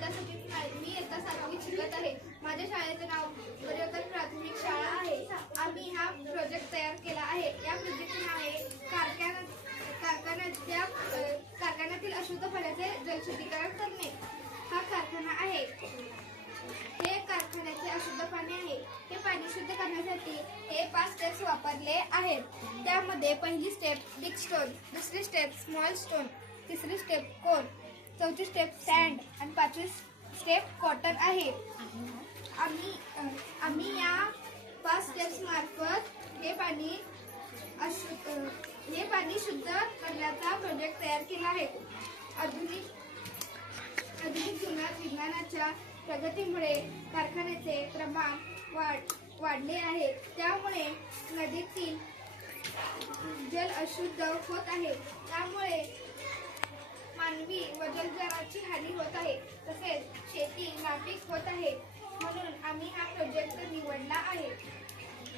मी इयत्ता 7वीत शिकत आहे. माझ्या शाळेचे नाव परिवर्तन प्राथमिक शाळा आहे. आम्ही हा प्रोजेक्ट तयार केला आहे. या प्रोजेक्टचे नाव आहे कारखान्यातील अशुद्ध पाण्याचे जलशुद्धीकरण करणे. हा कारखाना आहे. हे कारखान्याचे अशुद्ध पाणी आहे. हे पाणी शुद्ध करण्यासाठी हे 5 स्टेप्स वापरले आहेत. त्यामध्ये पहिली स्टेप बिग स्टोन, दुसरी स्टेप स्मॉल स्टोन, तिसरी स्टेप कोर, चौथी स्टेप सँड आणि 5वी स्टेप कॉटन आहे. आम्ही या 5 स्टेप्स मार्फत हे पाणी शुद्ध करण्याचा प्रोजेक्ट तयार केला आहे. आधुनिक जीवनात विज्ञानाच्या प्रगतीमुळे कारखान्याचे प्रमाण वाढले आहे. त्यामुळे नदीतील जल अशुद्ध होत आहे. त्यामुळे मानवी व जलचरांची हानी होत आहे. तसेच शेती नापीक होत आहे. म्हणून आम्ही हा प्रोजेक्ट